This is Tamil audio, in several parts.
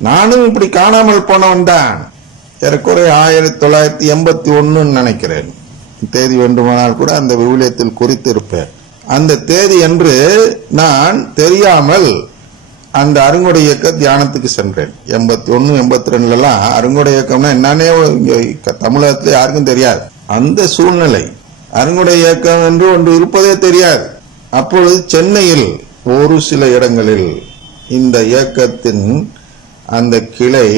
நானும் இப்படி காணாமல் போனவன் தான். ஏறக்குறைய 1981 நினைக்கிறேன். தேதி வேண்டுமானால் கூட அந்த விவிலியத்தில் குறித்திருப்பேன். அந்த தேதி என்று நான் தெரியாமல் அந்த அருங்கொடை இயக்க தியானத்துக்கு சென்றேன். 81, 82 அருங்கொடை இயக்கம்னா என்னன்னே தமிழகத்துல யாருக்கும் தெரியாது. அந்த சூழ்நிலை அருங்கொடை இயக்கம் என்று ஒன்று இருப்பதே தெரியாது. அப்பொழுது சென்னையில் ஒரு சில இடங்களில் இந்த இயக்கத்தின் அந்த கிளை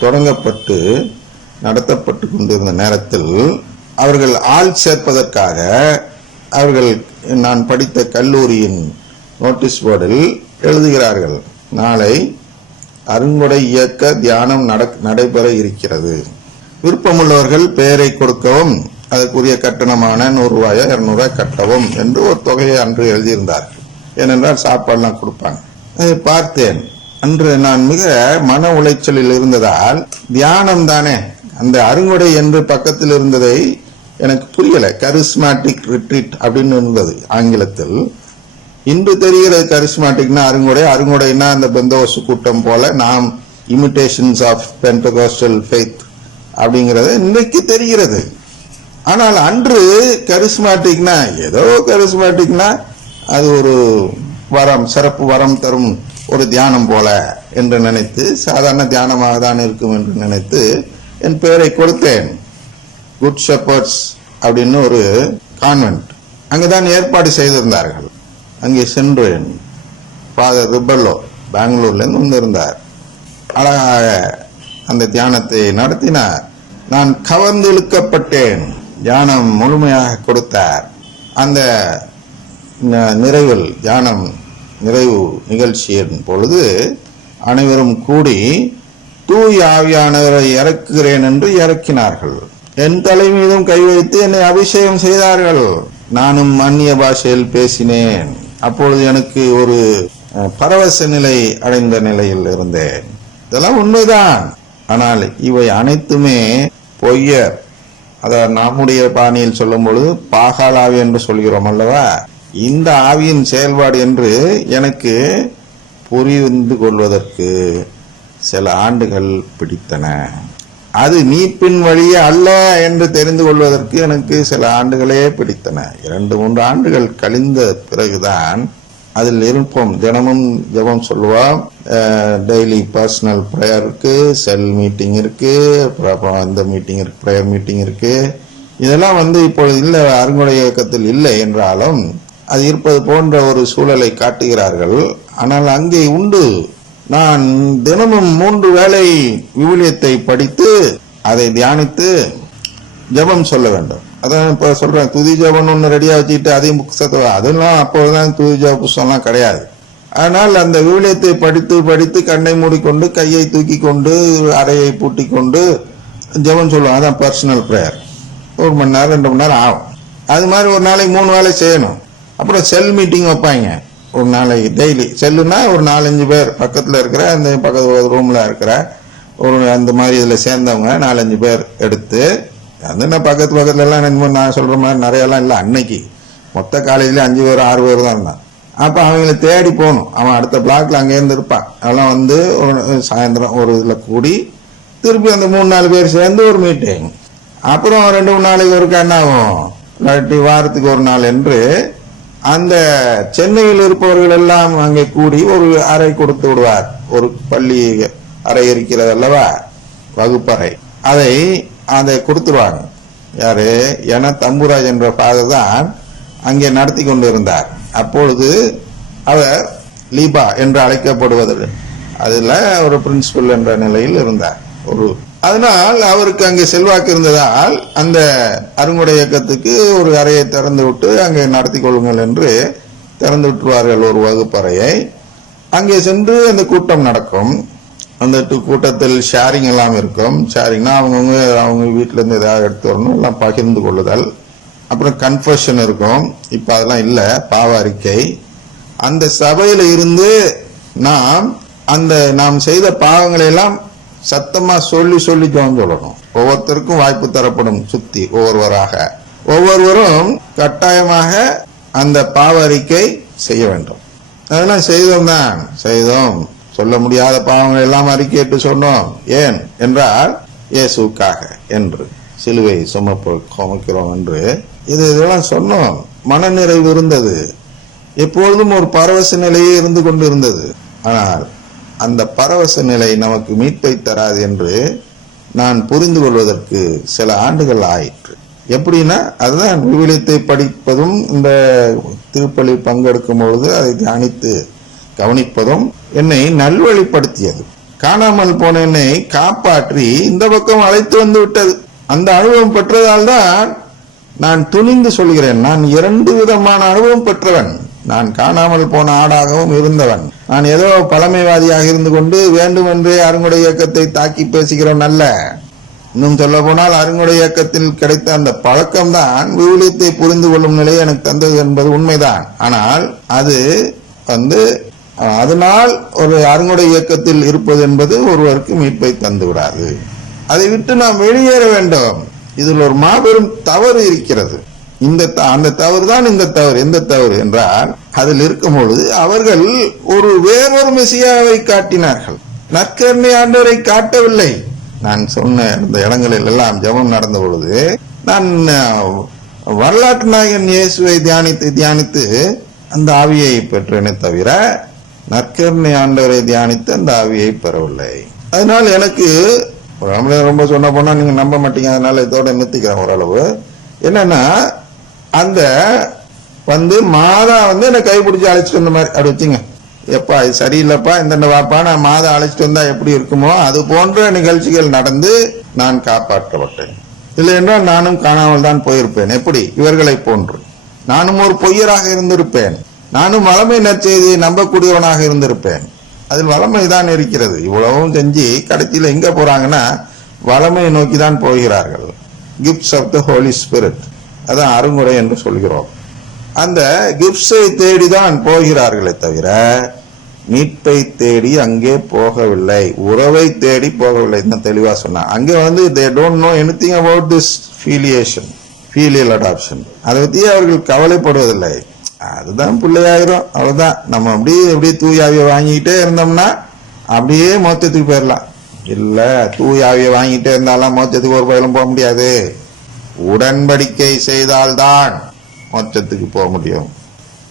தொடங்கப்பட்டு நடத்தப்பட்டு கொண்டிருந்த நேரத்தில் அவர்கள் ஆள் சேர்ப்பதற்காக அவர்கள் நான் படித்த கல்லூரியின் நோட்டீஸ் போர்டில் எழுதுகிறார்கள், நாளை அருங்கொடை இயக்க தியானம் நடைபெற இருக்கிறது, விருப்பமுள்ளவர்கள் பெயரை கொடுக்கவும் அதற்குரிய கட்டணமான 100 ரூபாயோ 200 ரூபாய் கட்டவும் என்று ஒரு தொகையை அன்று எழுதியிருந்தார்கள். ஏனென்றால் சாப்பாடுலாம் கொடுப்பாங்க. அதை பார்த்தேன். அன்று நான் மிக மன உளைச்சலில் இருந்ததால், தியானம் தானே அந்த அருங்கொடை என்று பக்கத்தில் இருந்ததை எனக்கு புரியல. கரிஸ்மாட்டிக் ரிட்ரீட் அப்படின்னு இருந்தது ஆங்கிலத்தில். இன்று தெரிகிறது கரிஸ்மாட்டிக்னா அருங்கொடை, அருங்கொடைனா அந்த பெந்தோஸ்து கூட்டம் போல நாம் இமிடேஷன்ஸ் ஆஃப் பென்டகோஸ்டல் ஃபெய்த் அப்படிங்கிறது இன்னைக்கு தெரிகிறது. ஆனால் அன்று கரிஸ்மாட்டிக்னா ஏதோ கரிஸ்மாட்டிக்னா அது ஒரு வரம், சிறப்பு வரம் தரும் ஒரு தியானம் போல என்று நினைத்து, சாதாரண தியானமாக தான் இருக்கும் என்று நினைத்து என் பெயரை கொடுத்தேன். குட் ஷெப்பர்ட்ஸ் அப்படின்னு ஒரு கான்வென்ட் அங்குதான் ஏற்பாடு செய்திருந்தார்கள். அங்கே சென்றேன். ஃபாதர் ரிபல்லோ பெங்களூர்ல இருந்து வந்திருந்தார். அழகாக அந்த தியானத்தை நடத்தினார். நான் கவர்ந்திழுக்கப்பட்டேன். தியானம் முழுமையாக கொடுத்தார். அந்த நிறைவில் தியானம் நிறைவு நிகழ்ச்சியின் பொழுது அனைவரும் கூடி தூய் ஆவியானவரை இறக்குகிறேன் என்று இறக்கினார்கள். என் தலை மீதும் கை வைத்து என்னை அபிஷேகம் செய்தார்கள். நானும் அந்நிய பாஷையில் பேசினேன். அப்பொழுது எனக்கு ஒரு பரவச நிலை அடைந்த நிலையில் இருந்தேன். இதெல்லாம் உண்மைதான். ஆனால் இவை அனைத்துமே பொய்யர். அதாவது நம்முடைய பாணியில் சொல்லும் பொழுது பாகால் ஆவி என்று சொல்கிறோம் அல்லவா, இந்த ஆவியின் செயல்பாடு என்று எனக்கு புரிந்து கொள்வதற்கு சில ஆண்டுகள் பிடித்தன. அது மீட்பின் வழியே அல்ல என்று தெரிந்து கொள்வதற்கு எனக்கு சில ஆண்டுகளே பிடித்தன. 2-3 ஆண்டுகள் கழிந்த பிறகுதான் அதில் இருப்போம். தினமும் ஜெபம் சொல்லுவோம். டெய்லி பர்சனல் ப்ரேயர் இருக்கு, செல் மீட்டிங் இருக்கு, இந்த மீட்டிங் இருக்கு, ப்ரேயர் மீட்டிங் இருக்கு. இதெல்லாம் இப்பொழுது இல்லை, அருங்கொடை இயக்கத்தில் இல்லை என்றாலும் அது இருப்பது போன்ற ஒரு சூழலை காட்டுகிறார்கள். ஆனால் அங்கே உண்டு. நான் தினமும் 3 வேளை விவிலியத்தை படித்து அதை தியானித்து ஜெபம் சொல்ல வேண்டும். அதான் இப்ப சொல்றேன், துதி ஜெபம் ஒன்று ரெடியா வச்சுக்கிட்டு அதையும் புக்ஸத்தை அதெல்லாம் அப்போதான் துதி ஜெப புஸ்தகம்லாம் கிடையாது. ஆனால் அந்த விவிலியத்தை படித்து படித்து கண்ணை மூடிக்கொண்டு கையை தூக்கி கொண்டு அறையை பூட்டி கொண்டு ஜெபம் சொல்லுவாங்க. அதான் பர்சனல் பிரேயர். 1 மணி நேரம் 2 மணி நேரம் ஆகும். அது மாதிரி ஒரு நாளைக்கு 3 வேளை செய்யணும். அப்புறம் செல் மீட்டிங் வைப்பாங்க. ஒரு நாளைக்கு டெய்லி செல்லுன்னா ஒரு 4-5 பேர் பக்கத்தில் இருக்கிற அந்த பக்கத்து ரூம்ல இருக்கிற ஒரு அந்த மாதிரி இதுல சேர்ந்தவங்க 4-5 பேர் எடுத்து, அது என்ன பக்கத்துல எல்லாம் நான் சொல்ற மாதிரி நிறைய எல்லாம் இல்லை. அன்னைக்கு மொத்த காலேஜ்ல 5 பேர் 6 பேர் தான் இருந்தான். அப்ப அவங்களை தேடி போகணும். அவன் அடுத்த பிளாக்ல அங்கே இருந்து இருப்பான். அதெல்லாம் ஒரு சாயந்தரம் ஒரு இதுல கூடி திருப்பி அந்த 3-4 பேர் சேர்ந்து ஒரு மீட்டிங். அப்புறம் 2-3 நாளைக்கு ஒருக்கா என்ன ஆகும், இல்லாட்டி வாரத்துக்கு ஒரு நாள் என்று அந்த சென்னையில் இருப்பவர்கள் எல்லாம் அங்கே கூடி ஒரு அறை கொடுத்து விடுவார். ஒரு பள்ளி அறை இருக்கிறது அல்லவா, வகுப்பறை, அதை கொடுத்துருவாங்க. யாரு, ஏன்னா தம்புராஜ் என்ற ஃபாதர் தான் அங்கே நடத்தி கொண்டு இருந்தார். அப்பொழுது அவர் லீபா என்று அழைக்கப்படுவது அதுல ஒரு பிரின்சிபல் என்ற நிலையில் இருந்தார். அதனால் அவருக்கு அங்கே செல்வாக்கு இருந்ததால் அந்த அருங்கொடை இயக்கத்துக்கு ஒரு அறையை திறந்து விட்டு அங்கே நடத்தி கொள்ளுங்கள் என்று திறந்து விட்டுருவார்கள் ஒரு வகுப்பறையை. அங்கே சென்று அந்த கூட்டம் நடக்கும். அந்த கூட்டத்தில் ஷேரிங் எல்லாம் இருக்கும். ஷேரிங்னா அவங்க வீட்டில இருந்து ஏதாவது எடுத்து வரணும், எல்லாம் பகிர்ந்து கொள்ளுதல். அப்புறம் கன்ஃபெஷன் இருக்கும். இப்ப அதெல்லாம் இல்ல, பாவ அறிக்கை. அந்த சபையில இருந்து நாம் செய்த பாவங்களை எல்லாம் சத்தமா சொல்லி ஜெபம் சொல்லணும். ஒவ்வொருத்தருக்கும் வாய்ப்பு தரப்படும். சுத்தி ஒவ்வொருவரும் கட்டாயமாக அந்த பாவ அறிக்கை செய்ய வேண்டும். அதெல்லாம் செய்தோம். சொல்ல முடியாத பாவங்கள் எல்லாம் அறிக்கையிட்டு சொன்னோம். ஏன் என்றால் இயேசுக்காக என்று சிலுவை சுமக்கிறோம் என்று இதெல்லாம் சொன்னோம். மனநிறைவு இருந்தது. எப்பொழுதும் ஒரு பரவச நிலையே இருந்து கொண்டு இருந்தது. ஆனால் அந்த பரவச நிலை நமக்கு மீட்பை தராது என்று நான் புரிந்து கொள்வதற்கு சில ஆண்டுகள் ஆயிற்று. எப்படின்னா, அதுதான் விவிலியத்தை படிப்பதும் இந்த திருப்பலி பங்கெடுக்கும் பொழுது அதை தியானித்து கவனிப்பதும் என்னை நல்வழிப்படுத்தியது. காணாமல் போன என்னை காப்பாற்றி இந்த பக்கம் அழைத்து வந்து விட்டது. அந்த அனுபவம் பெற்றதால் தான் நான் துணிந்து சொல்கிறேன், நான் 2 விதமான அனுபவம் பெற்றவன். நான் காணாமல் போன ஆடாகவும் இருந்தவன். நான் ஏதோ பழமைவாதியாக இருந்து கொண்டு வேண்டுமென்றே அருங்குடை இயக்கத்தை தாக்கி பேசுகிறவன் அல்ல. இன்னும் சொல்ல போனால் அருங்குடை இயக்கத்தில் கிடைத்த அந்த பழக்கம்தான் விவிலியத்தை புரிந்து கொள்ளும் நிலையை எனக்கு தந்தது என்பது உண்மைதான். ஆனால் அது அதனால் ஒரு அருங்குடை இயக்கத்தில் இருப்பது என்பது ஒருவருக்கு மீட்பை தந்து விடாது. அதை விட்டு நாம் வெளியேற வேண்டும். இதில் ஒரு மாபெரும் தவறு இருக்கிறது. அந்த தவறு தான் இந்த தவறு. எந்த தவறு என்றால், அதில் இருக்கும் பொழுது அவர்கள் வேறொரு மெசியாவை காட்டினார்கள், நற்கருணை ஆண்டவரை காட்டவில்லை. நான் சொன்ன இந்த இடங்களில் எல்லாம் ஜெபம் நடந்த பொழுது நான் வரலாற்று நாயகன் இயேசுவை தியானித்து அந்த ஆவியை பெற்றேனே தவிர நற்கருணை ஆண்டவரை தியானித்து அந்த ஆவியை பெறவில்லை. அதனால் எனக்கு ரொம்ப சொன்ன போனா நீங்க நம்ப மாட்டீங்க, அதனால இதோட நிறுத்திக்கிறேன். ஓரளவு என்னன்னா, அந்த மாதா என்னை கைப்பிடிச்சு அழைச்சிட்டு வந்த மாதிரி அப்படி வச்சுங்க, எப்பா இது சரியில்லைப்பா, இந்த வாப்பா நான் மாதா அழைச்சிட்டு வந்தா எப்படி இருக்குமோ அது போன்ற நிகழ்ச்சிகள் நடந்து நான் காப்பாற்றப்பட்டேன். இல்லை என்றால் நானும் காணாமல் தான் போயிருப்பேன். எப்படி இவர்களை போன்று நானும் ஒரு பொய்யராக இருந்திருப்பேன். நானும் வளமை நற்செய்தியை நம்பக்கூடியவனாக இருந்திருப்பேன். அதில் வளமை தான் இருக்கிறது. இவ்வளவும் செஞ்சு கடைசியில் எங்க போறாங்கன்னா வளமையை நோக்கி தான் போகிறார்கள். Gifts of the Holy Spirit, அதான் அருங்குறை என்று சொல்கிறோம். அந்த கிஃப்ட்ஸை தேடிதான் போகிறார்களே தவிர மீட்பை தேடி அங்கே போகவில்லை, உறவை தேடி போகவில்லை. இன்னும் தெளிவா சொன்னா, அங்கே they don't know anything about this filial adoption. அதை பத்தி அவர்கள் கவலைப்படுவதில்லை. அதுதான் பிள்ளையாயிரும், அவ்வளவுதான். நம்ம அப்படியே தூயாவியை வாங்கிட்டே இருந்தோம்னா அப்படியே மோட்சத்துக்கு போயிடலாம். இல்ல, தூயாவியை வாங்கிட்டே இருந்தாலும் மோட்சத்துக்கு ஒரு பயிலும் போக முடியாது. உடன்படிக்கை செய்தால்தான் மோட்சத்துக்கு போக முடியும்.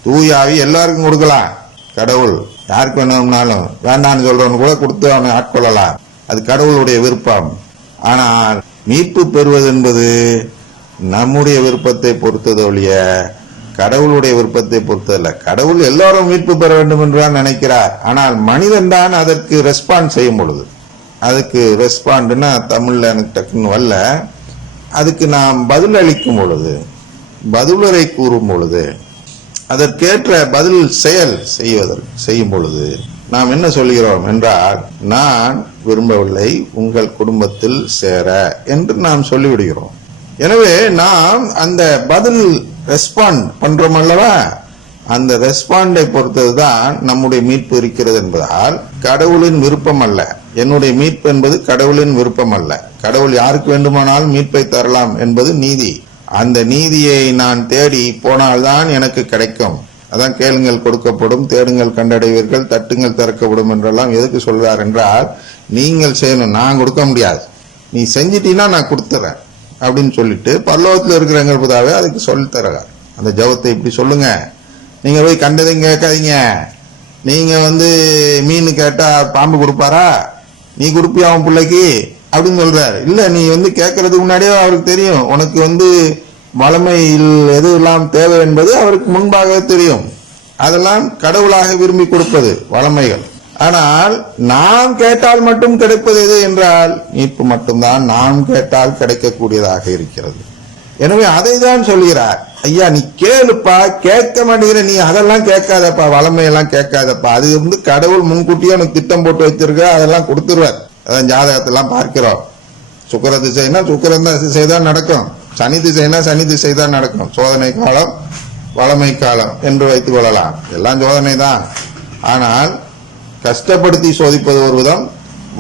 தூயாவி எல்லாருக்கும் கொடுக்கலாம். கடவுள் யாருக்கு வேணும்னாலும், வேண்டான்னு சொல்றவனு கூட கொடுத்து அவனை ஆட்கொள்ளலாம். அது கடவுளுடைய விருப்பம். ஆனால் மீட்பு பெறுவது என்பது நம்முடைய விருப்பத்தை பொறுத்தது ஒழிய கடவுளுடைய விருப்பத்தை பொறுத்ததில்ல. கடவுள் எல்லாரும் மீட்பு பெற வேண்டும் என்றுதான் நினைக்கிறார். ஆனால் மனிதன் தான் அதற்கு ரெஸ்பாண்ட் செய்யும் பொழுது, அதுக்கு ரெஸ்பாண்ட்னா தமிழ்ல எனக்கு டக்குன்னு வரல, அதுக்கு நாம் பதில் அளிக்கும் பொழுது, பதிலுரை கூறும் பொழுது, அதற்கேற்ற பதில் செயல் செய்யும் பொழுது நாம் என்ன சொல்கிறோம் என்றால், நான் விரும்பவில்லை உங்கள் குடும்பத்தில் சேர என்று நாம் சொல்லிவிடுகிறோம். எனவே நாம் அந்த பதில் ரெஸ்பாண்ட் பண்றோம் அல்லவா, அந்த ரெஸ்பாண்டை பொறுத்ததுதான் நம்முடைய மீட்பு இருக்கிறது என்பதால் கடவுளின் விருப்பம் அல்ல. என்னுடைய மீட்பு என்பது கடவுளின் விருப்பம் அல்ல. கடவுள் யாருக்கு வேண்டுமானாலும் மீட்பை தரலாம் என்பது நீதி. அந்த நீதியை நான் தேடி போனால்தான் எனக்கு கிடைக்கும். அதான் கேளுங்கள் கொடுக்கப்படும், தேடுங்கள் கண்டடைவீர்கள், தட்டுங்கள் திறக்கப்படும் என்றெல்லாம் எதுக்கு சொல்றார் என்றால், நீங்கள் செய்யணும், நான் கொடுக்க முடியாது, நீ செஞ்சிட்டீன்னா நான் கொடுத்துறேன் அப்படின்னு சொல்லிட்டு பரலோகத்தில் இருக்கிற எங்கள் பிதாவே அதுக்கு சொல்லித்தரார். அந்த ஜபத்தை இப்படி சொல்லுங்க. நீங்க போய் கண்டதையும் கேட்காதீங்க. நீங்க மீன் கேட்டா பாம்பு கொடுப்பாரா, நீ கொடுப்பியா அவன் பிள்ளைக்கு அப்படின்னு சொல்றாரு. இல்ல, நீ கேட்கறதுக்கு முன்னாடியே அவருக்கு தெரியும், உனக்கு வளமையில் எது எல்லாம் தேவை என்பது அவருக்கு முன்பாக தெரியும். அதெல்லாம் கடவுளாக விரும்பி கொடுப்பது வளமைகள். ஆனால் நாம் கேட்டால் மட்டும் கிடைப்பது எது என்றால் மீட்பு மட்டும்தான் நாம் கேட்டால் கிடைக்கக்கூடியதாக இருக்கிறது. எனவே அதை தான் சொல்கிறார். ஐயா நீ கேளுப்பா, கேட்க மாட்டேங்கிற, நீ அதெல்லாம் கேட்காதப்பா, வளமையெல்லாம் கேட்காதப்பா, அது கடவுள் முன்கூட்டியே உனக்கு திட்டம் போட்டு வச்சிருக்க, அதெல்லாம் கொடுத்துருவார். அதான் ஜாதகத்தெல்லாம் பார்க்கிறோம். சுக்கிர திசைனா சுக்கிரன் திசை தான் நடக்கும், சனி திசைனா சனி திசை தான் நடக்கும். சோதனை காலம் வளமை காலம் என்று வைத்துக் கொள்ளலாம். எல்லாம் சோதனை தான். ஆனால் கஷ்டப்படுத்தி சோதிப்பது ஒரு விதம்,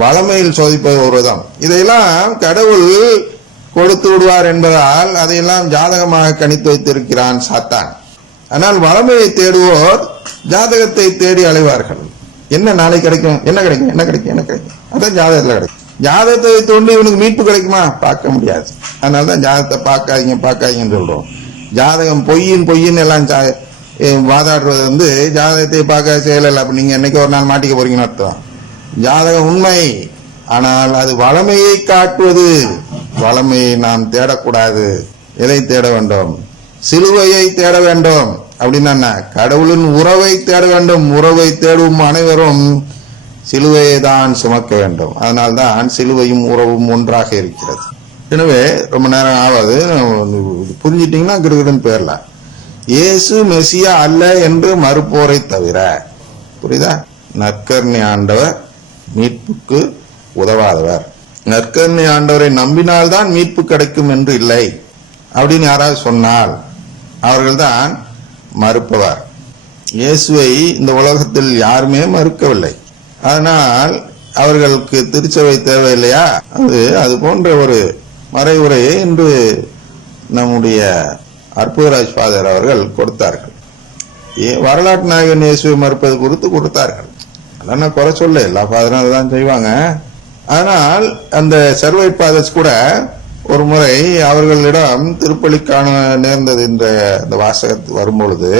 வளமையில் சோதிப்பது ஒரு விதம். இதையெல்லாம் கடவுள் கொடுத்து விடுவார் என்பதால் அதையெல்லாம் ஜாதகமாக கணித்து வைத்திருக்கிறான் சாத்தான். ஆனால் வளமையை தேடுவோர் ஜாதகத்தை தேடி அலைவார்கள். என்ன நாளைக்கு கிடைக்கும், என்ன கிடைக்கும், என்ன கிடைக்கும், என்ன கிடைக்கும், அதான் ஜாதகத்துல கிடைக்கும். ஜாதகத்தை தோண்டி இவனுக்கு மீட்பு கிடைக்குமா? பார்க்க முடியாது. அதனாலதான் ஜாதகத்தை பார்க்காதீங்கன்னு சொல்றோம். ஜாதகம் பொய்ன்னு எல்லாம் வாதாடுறது ஜாதகத்தை பார்க்க செயலில்லை. அப்ப நீங்க என்னைக்கு ஒரு நாள் மாட்டிக்க போறீங்கன்னு அர்த்தம். ஜாதகம் உண்மை, ஆனால் அது வளமையை காட்டுவது. வளமையை நாம் தேடக்கூடாது. எதை தேட வேண்டும்? சிலுவையை தேட வேண்டும். அப்படின்னா கடவுளின் உறவை தேட வேண்டும். உறவை தேடும் அனைவரும் சிலுவையை தான் சுமக்க வேண்டும். அதனால்தான் சிலுவையும் உறவும் ஒன்றாக இருக்கிறது. எனவே ரொம்ப நேரம் ஆகாது, புரிஞ்சிட்டீங்கன்னா கிடுகிடுன்னு போயிடலாம். இயேசு மெசியா அல்ல என்று மறுப்போரை தவிர, புரியுதா? நற்கருணை ஆண்டவர் மீட்புக்கு உதவாதவர். நற்கருணை ஆண்டவரை நம்பினால்தான் மீட்பு கிடைக்கும் என்று இல்லை அப்படின்னு யாராவது சொன்னால் அவர்கள்தான் மறுப்பவர். இயேசுவை இந்த உலகத்தில் யாருமே மறுக்கவில்லை. அதனால் அவர்களுக்கு திருச்சபை தேவையில்லையா? அது போன்ற ஒரு மறைவுரையை இன்று நம்முடைய அற்புதராஜ் ஃபாதர் அவர்கள் கொடுத்தார்கள். வரலாற்று நாயகன் இயேசுவை மறுப்பது குறித்து கொடுத்தார்கள். அதெல்லாம் குறை சொல்ல, எல்லா ஃபாதரும் அதுதான் செய்வாங்க. ஆனால் அந்த சர்வைட் ஃபாதர்ஸ் கூட ஒரு முறை அவர்களிடம் திருப்பலி காண நேர்ந்தது என்ற அந்த வாசகத்து வரும்பொழுது,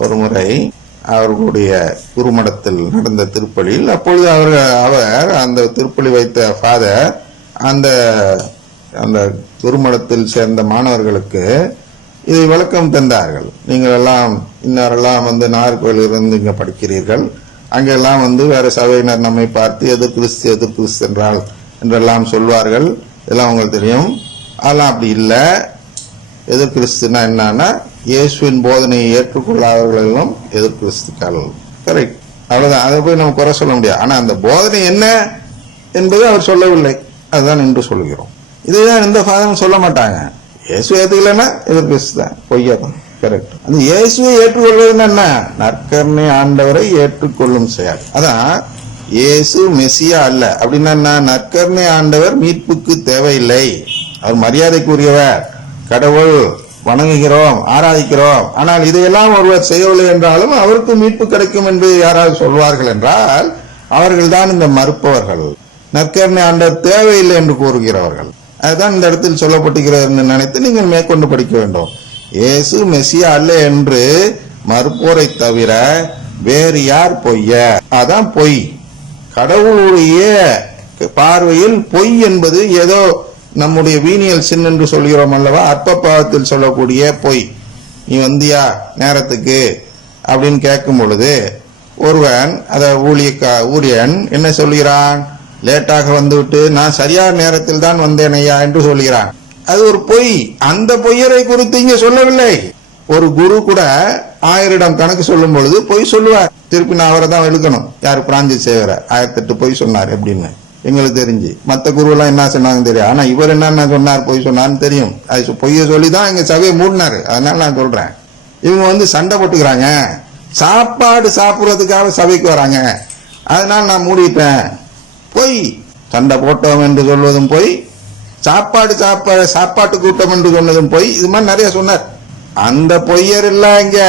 ஒரு முறை அவர்களுடைய குருமடத்தில் நடந்த திருப்பலியில், அப்பொழுது அவர் அந்த திருப்பலி வைத்த ஃபாதர் அந்த குருமடத்தில் சேர்ந்த மாணவர்களுக்கு இதை விளக்கம் தந்தார்கள். நீங்கள் எல்லாம் இன்னாரெல்லாம் நாகர்கோவில் இருந்து இங்க படிக்கிறீர்கள், அங்கெல்லாம் வேற சபையினர் நம்மை பார்த்து எதிர் கிறிஸ்து என்றெல்லாம் சொல்வார்கள். இதெல்லாம் உங்களுக்கு தெரியும். அதெல்லாம் அப்படி இல்லை. எதிர் கிறிஸ்துனா என்னன்னா இயேசுவின் போதனையை ஏற்றுக்கொள்ளாதவர்களும் எதிர் கிறிஸ்துக்கள். கரெக்ட், அவ்வளவுதான். அதை போய் நம்ம குறை சொல்ல முடியாது. ஆனா அந்த போதனை என்ன என்பது அவர் சொல்லவில்லை. அதுதான் என்று சொல்கிறோம். இதுதான் எந்த ஃபாதரும் சொல்ல மாட்டாங்க. இயேசு ஏற்றுக்கலன்னா எதிர் கிறிஸ்து தான், பொய்யாதான். கரெக்ட். அந்த இயேசுவை ஏற்றுக்கொள்வது என்ன? நற்கருணை ஆண்டவரை ஏற்றுக்கொள்ளும் செயல். அதான் இயேசு மெசியா அல்ல அப்படின்னா நற்கருணை ஆண்டவர் மீட்புக்கு தேவையில்லை. அவர் மரியாதைக்குரியவர், கடவுள், வணங்குகிறோம், ஆராதிக்கிறோம். ஆனால் இதையெல்லாம் ஒருவர் செய்யவில்லை என்றாலும் அவருக்கு மீட்பு கிடைக்கும் என்று யாராவது சொல்வார்கள் என்றால் அவர்கள் தான் இந்த மறுப்பவர்கள். நற்கருணை ஆண்டவர் தேவையில்லை என்று கூறுகிறவர்கள். அதுதான் இந்த இடத்தில் சொல்லப்பட்டிருக்கிறது என்று நினைத்து நீங்கள் மேற்கொண்டு படிக்க வேண்டும். இயேசு மெசியா அல்ல என்று மறுப்போரை தவிர வேறு யார் பொய்ய? அதான் பொய். கடவுளுடைய பார்வையில் பொய் என்பது ஏதோ நம்முடைய வீணியல் சின் என்று சொல்கிறோம் அல்லவா, அற்ப பாவத்தில் சொல்லக்கூடிய பொய். நீ வந்தியா நேரத்துக்கு அப்படின்னு கேட்கும் பொழுது ஒருவன் ஊழியன் என்ன சொல்கிறான்? லேட்டாக வந்துவிட்டு நான் சரியான நேரத்தில் தான் வந்தேன் ஐயா என்று சொல்கிறான். அது ஒரு பொய். அந்த பொய்யரை குறித்து இங்க சொல்லவில்லை. ஒரு குரு கூட 1000 கணக்கு சொல்லும் பொழுது பொய் சொல்லுவார். திருப்பி நான் அவரை தான் எடுக்கணும். யாரு? பிரான்சிஸ் சேவரை 1008 பொய் சொன்னார் எப்படின்னு எங்களுக்கு தெரிஞ்சு. மற்ற குரு எல்லாம் என்ன சொன்னாங்க தெரியும். ஆனா இவர் என்ன சொன்னார், பொய் சொன்னார்னு தெரியும். அது பொய்ய சொல்லிதான் எங்க சபையை மூடினாரு. அதனால நான் சொல்றேன், இவங்க சண்டை போட்டுக்கிறாங்க. சாப்பாடு சாப்பிடுறதுக்காக சபைக்கு வராங்க, அதனால நான் மூடிட்டேன். பொய். சண்டை போட்டோம் என்று சொல்வதும் பொய், சாப்பாட்டு கூட்டம் என்று சொன்னதும் பொய். இது மாதிரி நிறைய சொன்னார். அந்த பொய்யர் இல்ல இங்க.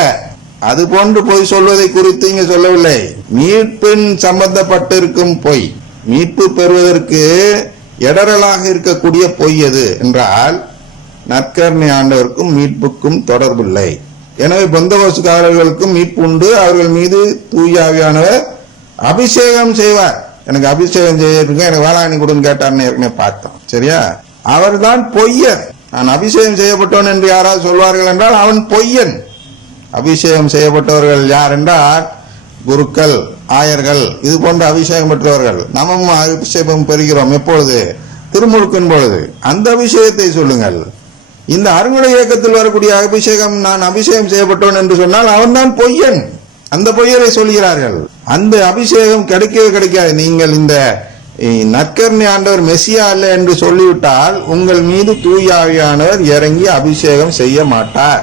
அது போன்று பொய் சொல்வதை குறித்து இங்க சொல்லவில்லை. மீட்பின் சம்பந்தப்பட்டிருக்கும் பொய், மீட்பு பெறுவதற்கு இடரலாக இருக்கக்கூடிய பொய் எது என்றால் நற்கருணை ஆண்டவருக்கும் மீட்புக்கும் தொடர்பில்லை. எனவே பெந்தகோஸ்துக்காரர்களுக்கும் மீட்பு உண்டு. அவர்கள் மீது தூய ஆவியானவர் அபிஷேகம் செய்வார். எனக்கு அபிஷேகம் செய்யறதுக்கு எனக்கு வேளாங்கண்ணி கொடுன்னு கேட்டார்னு ஏற்கனவே பார்த்தோம். சரியா? அவர் தான் பொய்யர். நான் அபிஷேகம் செய்யப்பட்டவன் என்று யாராவது சொல்வார்கள் என்றால் அவன் பொய்யன். அபிஷேகம் செய்யப்பட்டவர்கள் யார் என்றால் குருக்கள், ஆயர்கள், இது போன்ற அபிஷேகம் பெற்றவர்கள். நாமும் அபிஷேகம் பெறுகிறோம். எப்பொழுது? திருமுழுக்கின் பொழுது. அந்த அபிஷேகத்தை சொல்லுங்கள். இந்த அருங்குடை இயக்கத்தில் வரக்கூடிய அபிஷேகம், நான் அபிஷேகம் செய்யப்பட்டவன் என்று சொன்னால் அவன் தான் பொய்யன். அந்த பொய்யரை சொல்கிறார்கள். அந்த அபிஷேகம் கிடைக்கவே கிடைக்காது. நீங்கள் இந்த நற்கருணை ஆண்டவர் மெசியா அல்ல என்று சொல்லிவிட்டால் உங்கள் மீது தூய ஆவியானவர் இறங்கி அபிஷேகம் செய்ய மாட்டார்.